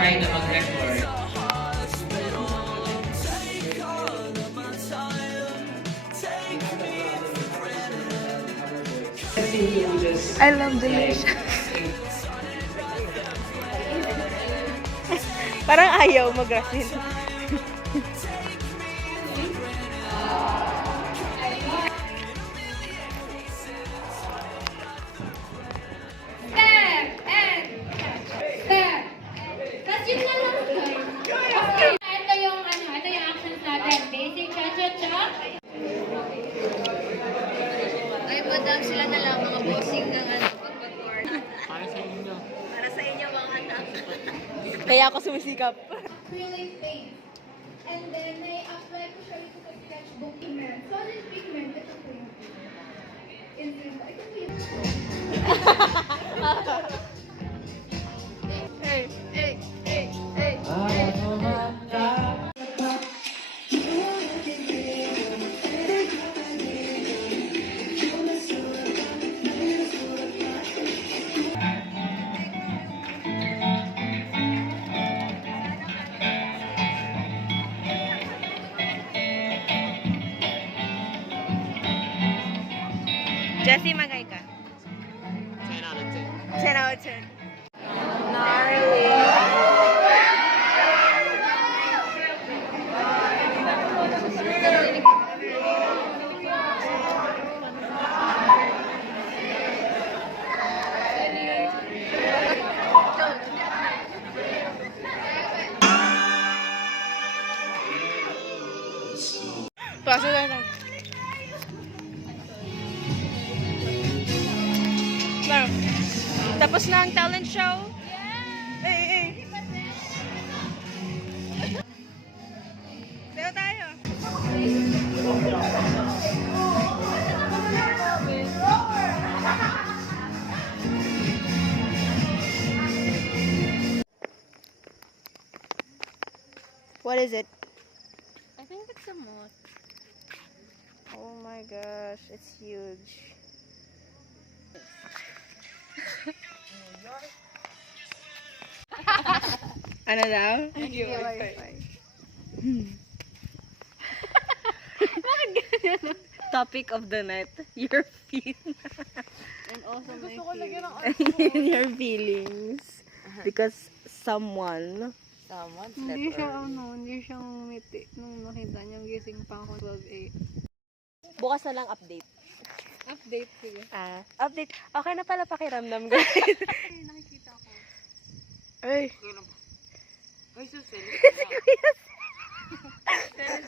try na mag-record. I love delicious. Parang ayaw mag-rasin. Sila na lang mga bossing ng pag-record. Para sa inyo. Para sa inyo mga anak. Kaya ako sumisikap. Acrylic paint. And then may apply ko siya ito sa sketchbook pigment. Solid pigment. Ito po yung ito po yung Hey, hey, hey, hey. Jessie, magay ka. 10 out of 10. 10 out of 10. Gnarly. Paso na lang. Tapos na ang talent show? Yeah! Hey, hey! Sayo tayo! What is it? I think it's a moth. Oh my gosh, it's huge. Ano daw? Topic of the night, your feet. And also my Your feelings. Because someone Hindi siya hindi siya ngumiti nung nakita niyang gising pa ako 12 bukas na lang update. Update sige. Update. Okay na pala pakiramdam, guys. Ay, nakikita ko. Ay. Ay, susil.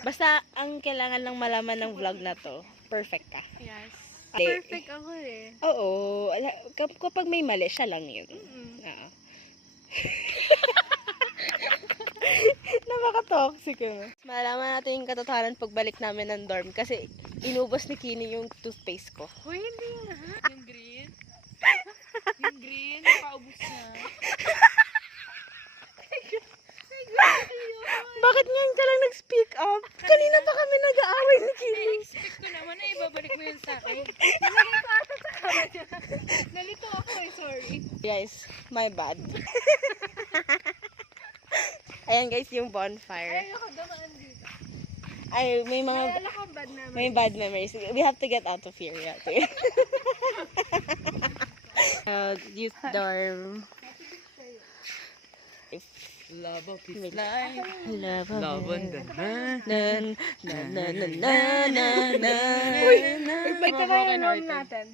Basta ang kailangan lang malaman ng vlog na to, perfect ka. Yes. Hindi. Perfect ako eh. Oo. Kapag may mali, siya lang yun. Oo. Napaka-toxic yun. Malaman natin yung katotohanan pagbalik namin ng dorm kasi inubos ni Kini yung toothpaste ko. Uy, hindi nga. Yung green? Yung green, paubos na. Bakit ngayon ka lang nag-speak up? Kanina pa kami nag-aaway ni Kini. I-expect ko naman na ibabalik mo yun sa akin. Nalito ako eh, sorry. Guys, my bad. Ayan guys, yung bonfire. Ay, ako damaan dito. Ay, may mga... Wala akong bad naman. May bad memories. We have to get out of here. Yeah, youth dorm. Love of his life. Love Love on the na na na na na na na. Ito na yung room natin.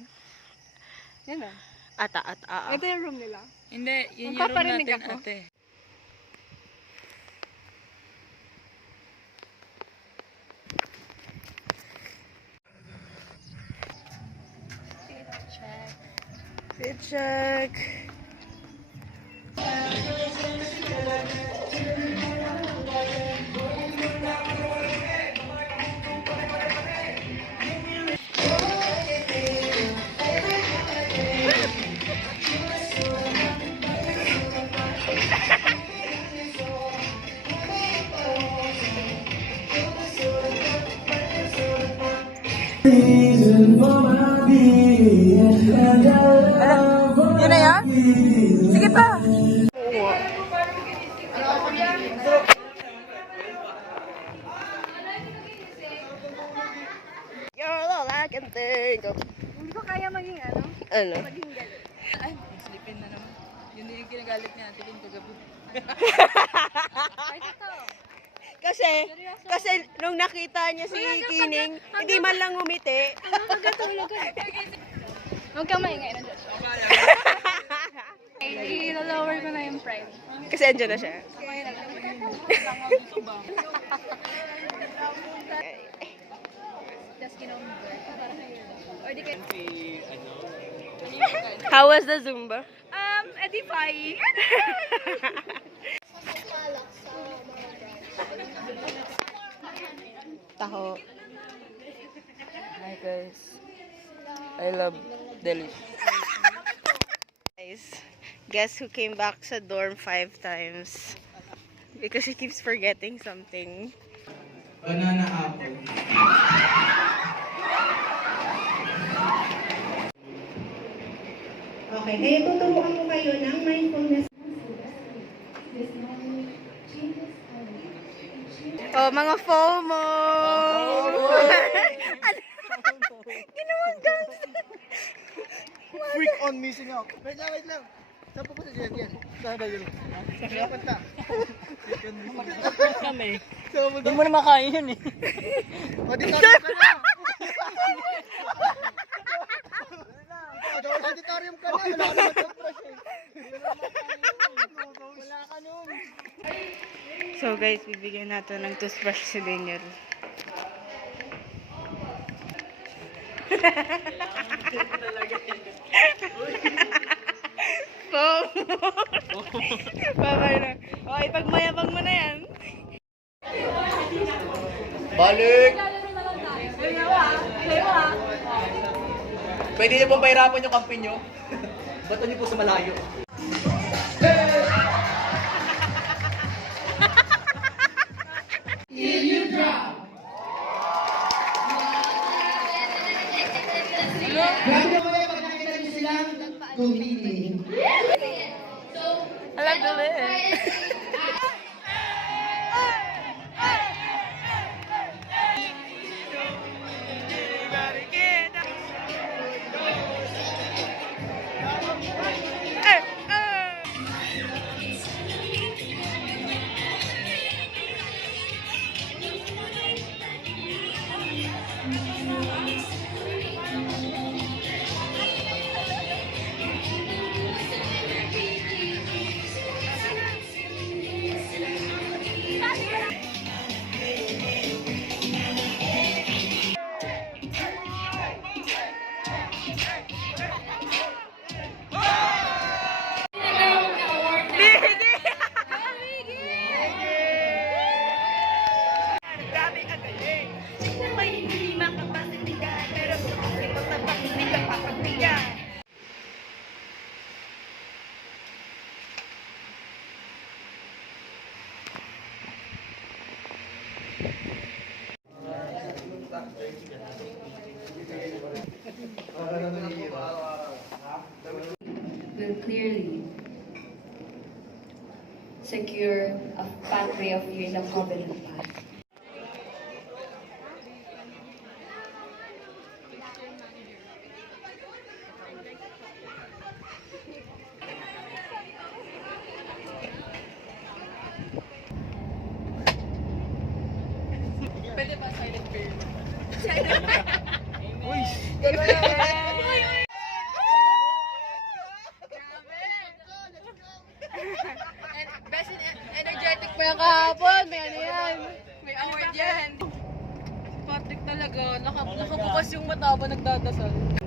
Yan o. Ata. Ito yung room nila. Hindi, yun yung room Magpaparinig natin, ako. ate. Fit check. Yun na yan? Sige pa. something. Hindi ko kaya maging ano, Ano? maging galit. Ay, slipin na naman. Yun din yung kinagalit niya, Ate Lynn, kagabi. Ay, ito. Kasi nung nakita niya si Kining, hindi man lang ngumiti. Magkatulog ka. Huwag kang maingay na Diyos. I-lower ko na yung pride. Kasi andyan na siya. Just kinumber. Or di kayo. How was the Zumba? Edifying. Taho. Hi guys. I love Delish. Guys, guess who came back sa dorm 5 times? Because he keeps forgetting something. Banana apple. Okay, kaya tuturuan ko kayo ng mindfulness. Oh, mga FOMO! Ginawang dance! Freak on missing out. Wait lang. Saan po sa Jen? Saan ba yun? Saan punta? Kami. Saan punta? Hindi mo na makain yun eh. Auditorium ka na! Auditorium ka na! Wala ka naman toothbrush eh. Wala ka nun. So guys, bibigyan natin ng toothbrush si Daniel. Babay na. Okay, pagmayabang mo na yan. Balik! Pwede niyo pong pahirapan yung kampi niyo. Bato niyo po sa malayo. Grabe na kaya pag nakita niyo silang tumingin. Alam ko ba will clearly secure a pathway of you in the covenant path. Pwede ba silent prayer? Best energetic pa yung kahapon. May ano yan. May award yan. Patrick talaga, nakabukas yung mata ba nagdadasal?